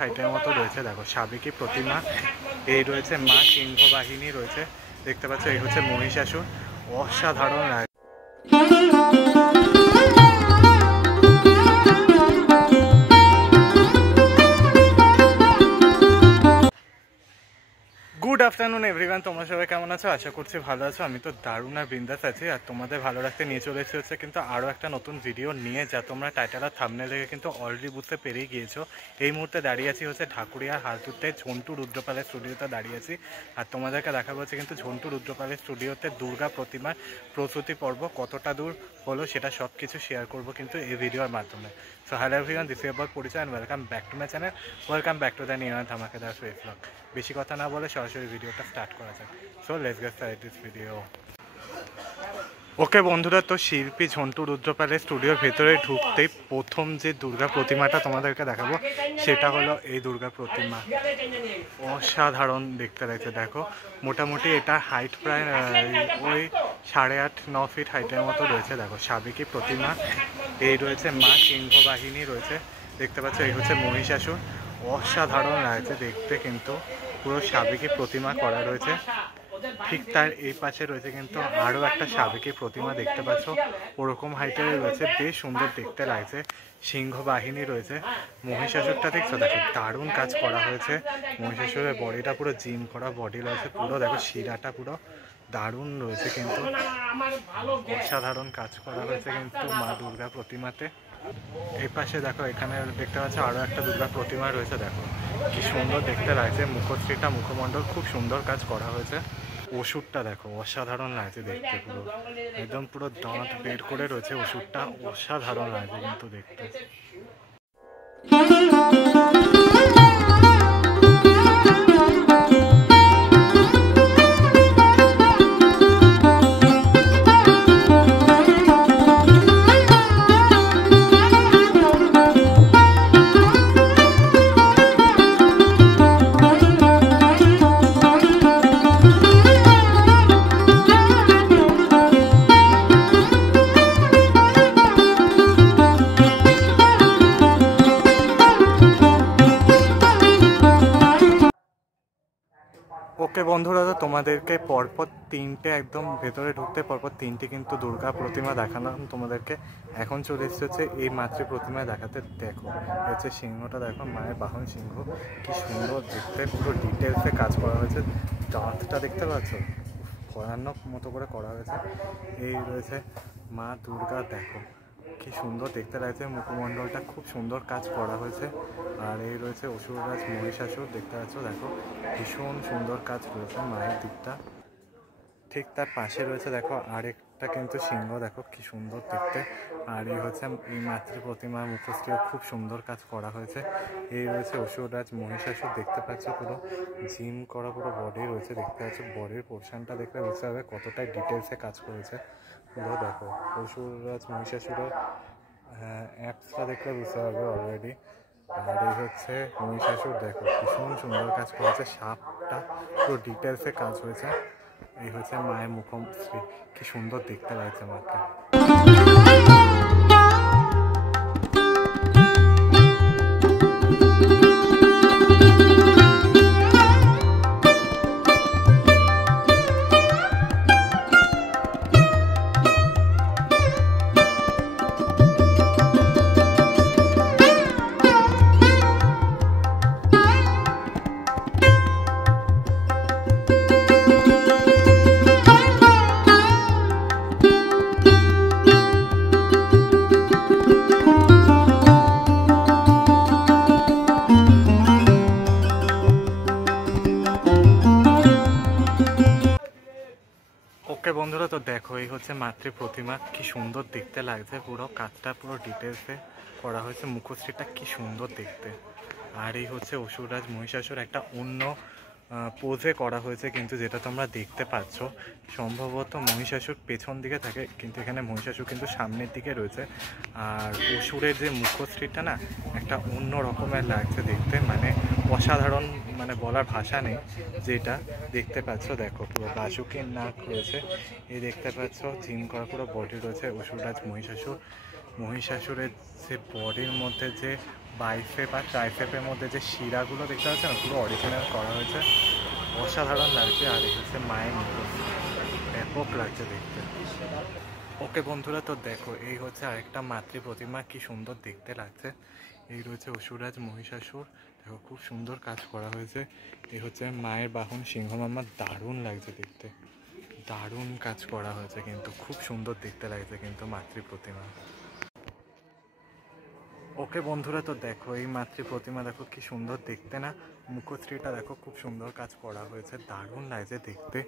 সাইটের মতো রয়েছে, দেখো সাবেকি প্রতিমা। এই রয়েছে মা সিংহ বাহিনী রয়েছে, দেখতে পাচ্ছ। এই হচ্ছে মহিষাসুর, অসাধারণ লাগে। গুড আফটারনুন এভরিওয়ান, তোমরা সবাই কেমন আছো? আশা করছি ভালো আছো। আমি তো দারুণ আর বিন্দাস আছি, আর তোমাদের ভালো রাখতে নিয়ে চলে এসেছে কিন্তু আরও একটা নতুন ভিডিও নিয়ে, যা তোমরা টাইটেল আর থাম্বনেল দেখে কিন্তু অলরেডি বুঝতে পেরিয়ে গিয়েছো। এই মুহূর্তে দাঁড়িয়ে আছি হচ্ছে ঢাকুরিয়ার হালতুতে ঝন্টু রুদ্রপালের স্টুডিওতে দাঁড়িয়ে আছি, আর তোমাদেরকে দেখাবো হচ্ছে কিন্তু ঝন্টু রুদ্রপালের স্টুডিওতে দুর্গা প্রতিমার প্রস্তুতি পর্ব কতটা দূর হলো সেটা সব কিছু শেয়ার করবো কিন্তু এই ভিডিওর মাধ্যমে। So hello everyone, this is about পরিচয় and welcome back to my channel, welcome back to the new and ধামাকেদার ফেস ব্লগ। বেশি কথা না বলে সরাসরি ভিডিওটা স্টার্ট করা যাক। So let's get started this ভিডিও। ওকে বন্ধুরা, তো শিল্পী ঝন্টু রুদ্রপালের স্টুডিওর ভেতরে ঢুকতেই প্রথম যে দুর্গা প্রতিমাটা তোমাদেরকে দেখাবো সেটা হলো এই দুর্গা প্রতিমা। অসাধারণ দেখতে লাগছে, দেখো। মোটামুটি এটা হাইট প্রায় ওই 8.5-9 ফিট হাইটের মতো রয়েছে, দেখো সাবেকি প্রতিমা। এই রয়েছে মা সিংহ বাহিনী রয়েছে, দেখতে পাচ্ছ। এই হচ্ছে মহিষাসুর, অসাধারণ লাগছে দেখতে, কিন্তু পুরো সাবেকি প্রতিমা করা রয়েছে। ঠিক তার এই পাশে রয়েছে কিন্তু আরও একটা সাবেকি প্রতিমা, দেখতে পাচ্ছ। ওরকম হাইটের রয়েছে, বেশ সুন্দর দেখতে লাগছে। সিংহ বাহিনী রয়েছে। মহিষাসুরটা দেখছো, দেখো দারুণ কাজ করা হয়েছে। মহিষাসুরের বডিটা পুরো জিম করা বডি রয়েছে, পুরো দেখো শিরাটা পুরো দারুণ রয়েছে, কিন্তু অসাধারণ কাজ করা হয়েছে কিন্তু মা দুর্গা প্রতিমাতে। এই পাশে দেখো, এখানে দেখতে পাচ্ছ আরও একটা দুর্গা প্রতিমা রয়েছে, দেখো কি সুন্দর দেখতে লাগছে। মুখশ্রীটা, মুখমণ্ডল খুব সুন্দর কাজ করা হয়েছে। ওষুধটা দেখো, অসাধারণ লাগছে দেখতে, পুরো একদম পুরো দাঁত বের করে রয়েছে ওষুধটা, অসাধারণ লাগছে কিন্তু দেখতে। ওকে বন্ধুরা, তো তোমাদেরকে পরপর তিনটে, একদম ভেতরে ঢুকতে পরপর তিনটে কিন্তু দুর্গা প্রতিমা দেখালাম তোমাদেরকে। এখন চলে এসেছে এই মাতৃ প্রতিমা দেখাতে। দেখো হচ্ছে সিংহটা, দেখো মায়ের বাহন সিংহ, কি সুন্দর দেখতে, পুরো ডিটেলসে কাজ করা হয়েছে। দাঁতটা দেখতে পাচ্ছ, ভয়ানক মতো করে করা হয়েছে। এই রয়েছে মা দুর্গা, দেখো কি সুন্দর দেখতে লাগছে। মুখমণ্ডলটা খুব সুন্দর কাজ করা হয়েছে। আর এই রয়েছে অসুররাজ মহিষাসুর, দেখতে পাচ্ছ, দেখো ভীষণ সুন্দর কাজ রয়েছে মায়ের দিকটা। ঠিক তার পাশে রয়েছে দেখো আরেকটা কিন্তু সিংহ, দেখো কি সুন্দর দেখতে। আর এই হচ্ছে এই মাতৃ প্রতিমার মুখশ্রীও খুব সুন্দর কাজ করা হয়েছে। এই রয়েছে অসুররাজ মহিষাসুর, দেখতে পাচ্ছ, পুরো জিম করা পুরো বডি রয়েছে, দেখতে পাচ্ছ। বডির পোর্শনটা দেখলে বুঝতে হবে কতটাই ডিটেলসে কাজ করেছে পুরো। দেখো অসুররাজ মহিষাসুরের অ্যাপসটা দেখলে বুঝতে পারবে অলরেডি। আর এই হচ্ছে মহিষাসুর, দেখো ভীষণ সুন্দর কাজ করেছে, সাপটা পুরো ডিটেলসে কাজ হয়েছে। এই হচ্ছে মায়ের মুখশ্রী, কি সুন্দর দেখতে লাগছে মাকে। ওকে বন্ধুরা, তো দেখো এই হচ্ছে মাতৃ প্রতিমা, কি সুন্দর দেখতে লাগছে। পুরো কাজটা পুরো ডিটেলসে করা হয়েছে, মুখশ্রীটা কি সুন্দর দেখতে। আর এই হচ্ছে অসুররাজ মহিষাসুর, একটা অন্য পোজে করা হয়েছে কিন্তু, যেটা তোমরা দেখতে পাচ্ছ। সম্ভবত মহিষাসুর পেছন দিকে থাকে, কিন্তু এখানে মহিষাসুর কিন্তু সামনের দিকে রয়েছে। আর অসুরের যে মুখশ্রীটা না, একটা অন্য রকমের লাগছে দেখতে, মানে অসাধারণ, মানে বলার ভাষা নেই। যেটা দেখতে পাচ্ছ, দেখো পুরো বাসুকের নাক রয়েছে, এই দেখতে পাচ্ছ জিম করা পুরো বডি রয়েছে অসুররাজ মহিষাসুর। মহিষাসুরের যে বডির মধ্যে যে বাইসেপ আর ট্রাইসেপের মধ্যে যে শিরাগুলো দেখতে পাচ্ছেন না, পুরো অরিজিনাল করা হয়েছে, অসাধারণ লাগছে। আর এই হচ্ছে মায়ের মুখোশ, ব্যাপক লাগছে দেখতে। ওকে বন্ধুরা, তো দেখো এই হচ্ছে আরেকটা মাতৃ প্রতিমা, কি সুন্দর দেখতে লাগছে। এই রয়েছে অসুররাজ মহিষাসুর, দেখো খুব সুন্দর কাজ করা হয়েছে। এই হচ্ছে মায়ের বাহন সিংহমামা, দারুণ লাগছে দেখতে, দারুণ কাজ করা হয়েছে, কিন্তু খুব সুন্দর দেখতে লাগছে কিন্তু মাতৃ প্রতিমা। ওকে বন্ধুরা, তো দেখো এই মাতৃ প্রতিমা দেখো কি সুন্দর দেখতে না, মুখশ্রীটা দেখো খুব সুন্দর কাজ করা হয়েছে, দারুণ লাগছে দেখতে।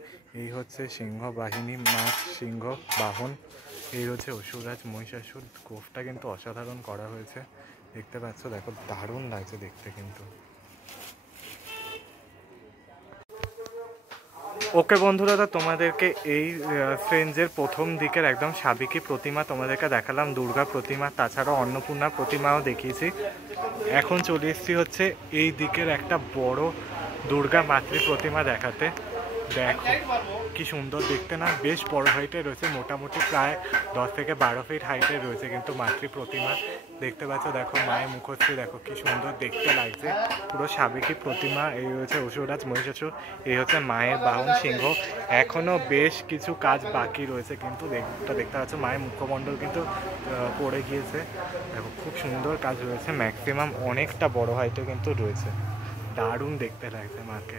এই হচ্ছে সিংহ বাহিনী, মাছ সিংহ বাহন, এই হচ্ছে অসুররাজ মহিষাসুর, গোফটা কিন্তু অসাধারণ করা হয়েছে, দেখতে পাচ্ছ, দেখো দারুণ লাগছে দেখতে কিন্তু। ওকে বন্ধুরা, তো তোমাদেরকে এই ফ্রেঞ্জের প্রথম দিকের একদম সাবেকি প্রতিমা তোমাদেরকে দেখালাম, দুর্গা প্রতিমা, তাছাড়াও অন্নপূর্ণা প্রতিমাও দেখিয়েছি। এখন চলে এসেছি হচ্ছে এই দিকের একটা বড় দুর্গা মাতৃ প্রতিমা দেখাতে। দেখো কি সুন্দর দেখতে না, বেশ বড় হাইটে রয়েছে, মোটামুটি প্রায় 10 থেকে 12 ফিট হাইটে রয়েছে কিন্তু মাতৃ প্রতিমা, দেখতে পাচ্ছ। দেখো মায়ের মুখশ্রী দেখো কি সুন্দর দেখতে লাগছে, পুরো সাবেকি প্রতিমা। এই হচ্ছে অসুররাজ মহিষাসুর, এই হচ্ছে মায়ের বাহন সিংহ। এখনও বেশ কিছু কাজ বাকি রয়েছে কিন্তু দেখতে পাচ্ছ, মায়ের মুখমণ্ডল কিন্তু পড়ে গিয়েছে, দেখো খুব সুন্দর কাজ রয়েছে, ম্যাক্সিমাম অনেকটা বড় হাইটে কিন্তু রয়েছে, দারুণ দেখতে লাগছে মাকে।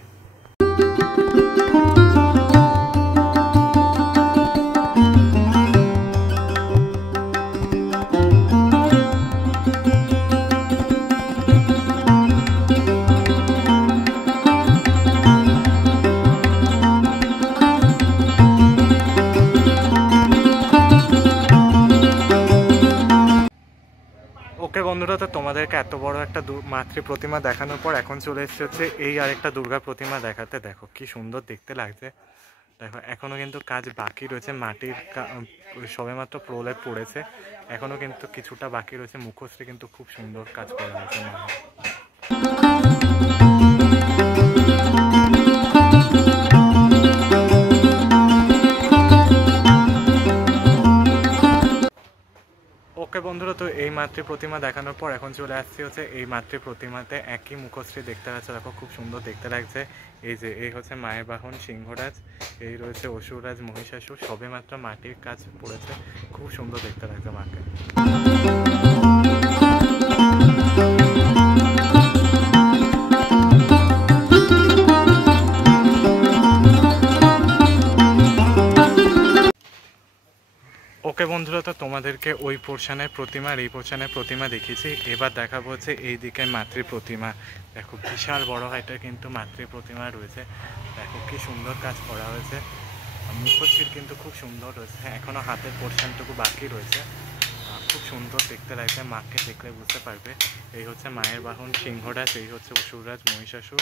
ওকে বন্ধুরা, তো তোমাদেরকে এত বড় একটা মাতৃ প্রতিমা দেখানোর পর এখন চলে এসেছে হচ্ছে এই আরেকটা দুর্গা প্রতিমা দেখাতে। দেখো কি সুন্দর দেখতে লাগছে, দেখো এখনও কিন্তু কাজ বাকি রয়েছে, মাটির সবেমাত্র প্রলেপ পড়েছে, এখনও কিন্তু কিছুটা বাকি রয়েছে, মুখশ্রী কিন্তু খুব সুন্দর কাজ করা হয়েছে মায়ের। ওকে বন্ধুরা, তো এই মাতৃ প্রতিমা দেখানোর পর এখন চলে আসছি হচ্ছে এই মাতৃ প্রতিমাতে একই মুখশ্রী দেখতে পাচ্ছে, দেখো খুব সুন্দর দেখতে লাগছে। এই যে এই হচ্ছে মায়ের বাহন সিংহরাজ, এই রয়েছে অসুররাজ মহিষাসুর, সবে মাত্র মাটির কাজ পড়েছে, খুব সুন্দর দেখতে লাগছে মাকে। ওকে বন্ধুরা, তো তোমাদেরকে ওই পোর্শনের প্রতিমা আর এই পোর্শনের প্রতিমা দেখিয়েছি, এবার দেখাবো হচ্ছে এই দিকে মাতৃ প্রতিমা। দেখো বিশাল বড় হাইটের কিন্তু মাতৃ প্রতিমা রয়েছে, দেখো কি সুন্দর কাজ করা হয়েছে, মুখশ্রীর কিন্তু খুব সুন্দর রয়েছে, এখনও হাতের পোর্শনটুকু বাকি রয়েছে, খুব সুন্দর দেখতে লাগছে, মাকে দেখলে বুঝতে পারবে। এই হচ্ছে মায়ের বাহন সিংহরাজ, এই হচ্ছে অসুররাজ মহিষাসুর,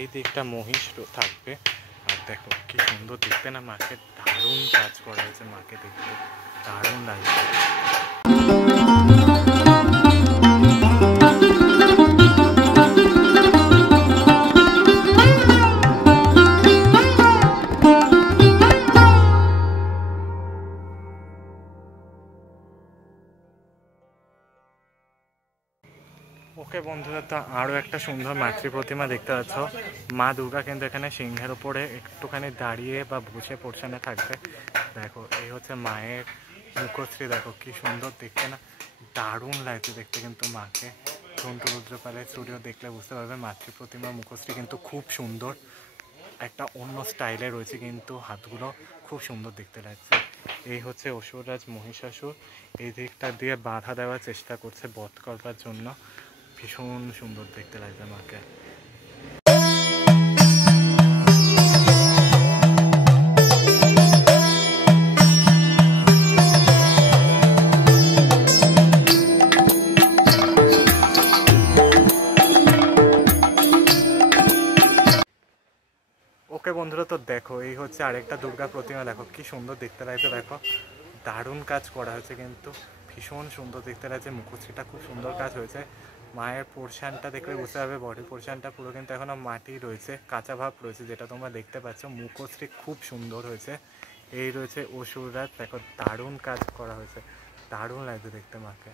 এই দিকটা মহিষ থাকবে। আর দেখো কি সুন্দর দেখতে না, মাকে দারুণ কাজ করা হয়েছে, মাকে দেখতে দারুণ লাগছে। ওকে বন্ধুরা, তো আরও একটা সুন্দর মাতৃ প্রতিমা দেখতে পাচ্ছ, মা দুর্গা কিন্তু এখানে সিংহের উপরে একটুখানি দাঁড়িয়ে বা বসে পোর্শনে থাকবে। দেখো এই হচ্ছে মায়ের মুখশ্রী, দেখো কি সুন্দর দেখতে না, দারুণ লাগছে দেখতে কিন্তু মাকে। ঝন্টু রুদ্রপালের স্টুডিও দেখলে বুঝতে পারবে মাতৃ প্রতিমা মুখশ্রী কিন্তু খুব সুন্দর, একটা অন্য স্টাইলে রয়েছে, কিন্তু হাতগুলো খুব সুন্দর দেখতে লাগছে। এই হচ্ছে অসুররাজ মহিষাসুর, এই দিকটা দিয়ে বাধা দেওয়ার চেষ্টা করছে বধ করবার জন্য, ভীষণ সুন্দর দেখতে লাগছে মাকে। ওকে বন্ধুরা, তো দেখো এই হচ্ছে আরেকটা দুর্গা প্রতিমা, দেখো কি সুন্দর দেখতে লাগছে, দেখো দারুণ কাজ করা হয়েছে কিন্তু, ভীষণ সুন্দর দেখতে লাগছে, মুখশ্রীটা খুব সুন্দর কাজ হয়েছে। মায়ের পোর্শনটা দেখলে বুঝতে পারবে, বডি পোর্শনটা পুরো কিন্তু এখনও মাটি রয়েছে, কাঁচা ভাব রয়েছে, যেটা তোমরা দেখতে পাচ্ছ। মুখশ্রী খুব সুন্দর হয়েছে। এই রয়েছে অসুররাজ, দেখো দারুণ কাজ করা হয়েছে, দারুণ লাগছে দেখতে মাকে।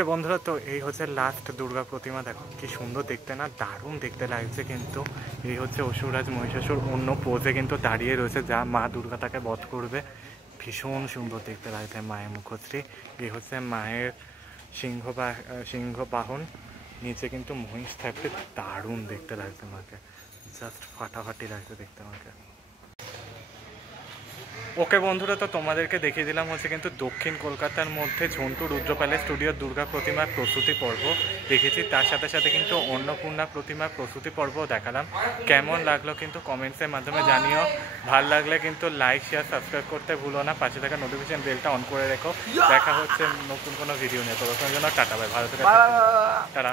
ওকে বন্ধুরা, তো এই হচ্ছে লাস্ট দুর্গা প্রতিমা। দেখো কি সুন্দর দেখতে না, দারুণ দেখতে লাগছে কিন্তু। এই হচ্ছে অসুররাজ মহিষাসুর অন্য পোজে কিন্তু দাঁড়িয়ে রয়েছে, যা মা দুর্গা তাকে বধ করবে। ভীষণ সুন্দর দেখতে লাগছে মায়ের মুখশ্রী। এই হচ্ছে মায়ের সিংহ বাহন, নিচে কিন্তু মহিষ থাকবে। দারুণ দেখতে লাগছে মাকে, জাস্ট ফাটাফাটি লাগছে দেখতে মাকে। ওকে বন্ধুরা, তো তোমাদেরকে দেখিয়ে দিলাম হচ্ছে কিন্তু দক্ষিণ কলকাতার মধ্যে ঝন্টু রুদ্র প্যালেস স্টুডিওর দুর্গা প্রতিমার প্রস্তুতি পর্ব দেখেছি। তার সাথে সাথে কিন্তু অন্নপূর্ণা প্রতিমার প্রস্তুতি পর্বও দেখালাম। কেমন লাগলো কিন্তু কমেন্টসের মাধ্যমে জানিও। ভালো লাগলে কিন্তু লাইক শেয়ার সাবস্ক্রাইব করতে ভুলো না, পাশে থাকা নোটিফিকেশন বেলটা অন করে রেখো। দেখা হচ্ছে নতুন কোনো ভিডিও নিয়ে, ততক্ষণের জন্য টাটা, ভাই ভালো থেকে টাটা।